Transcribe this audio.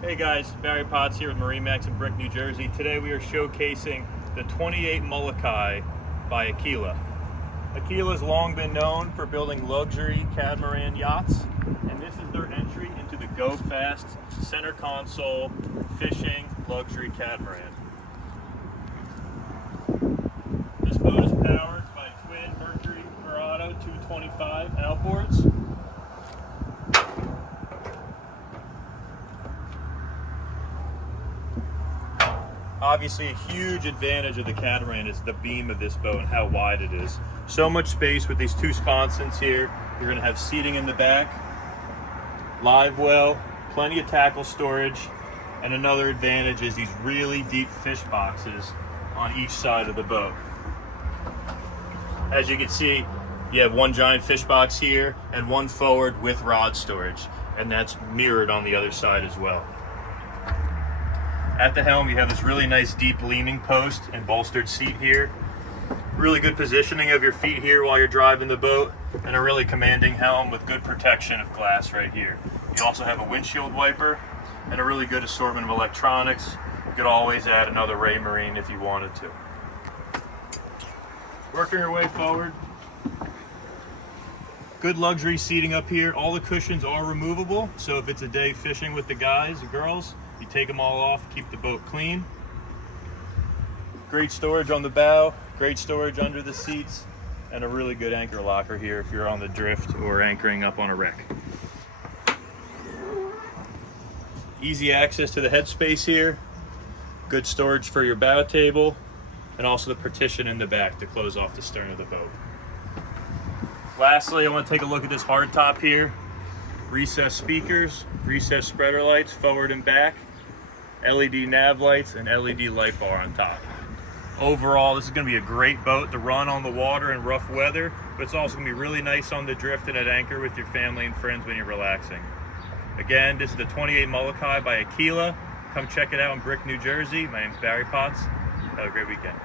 Hey guys, Barry Potts here with MarineMax Brick, New Jersey. Today we are showcasing the 28 Molokai by Aquila. Aquila's long been known for building luxury catamaran yachts, and this is their entry into the go fast center console fishing luxury catamaran. This boat is powered by twin Mercury Verado 225 outboards. Obviously, a huge advantage of the catamaran is the beam of this boat and how wide it is. So much space with these two sponsons here. You're going to have seating in the back, live well, plenty of tackle storage, and another advantage is these really deep fish boxes on each side of the boat. As you can see, you have one giant fish box here and one forward with rod storage, and that's mirrored on the other side as well. At the helm, you have this really nice deep leaning post and bolstered seat here. Really good positioning of your feet here while you're driving the boat, and a really commanding helm with good protection of glass right here. You also have a windshield wiper and a really good assortment of electronics. You could always add another Raymarine if you wanted to. Working your way forward. Good luxury seating up here. All the cushions are removable, so if it's a day fishing with the guys or girls, you take them all off, keep the boat clean. Great storage on the bow, great storage under the seats, and a really good anchor locker here if you're on the drift or anchoring up on a wreck. Easy access to the headspace here, good storage for your bow table, and also the partition in the back to close off the stern of the boat. Lastly, I want to take a look at this hardtop here. Recessed speakers, recessed spreader lights forward and back, LED nav lights, and LED light bar on top. Overall, this is going to be a great boat to run on the water in rough weather, but it's also going to be really nice on the drift and at anchor with your family and friends when you're relaxing. Again, this is the 28 Molokai by Aquila. Come check it out in Brick, New Jersey. My name's Barry Potts. Have a great weekend.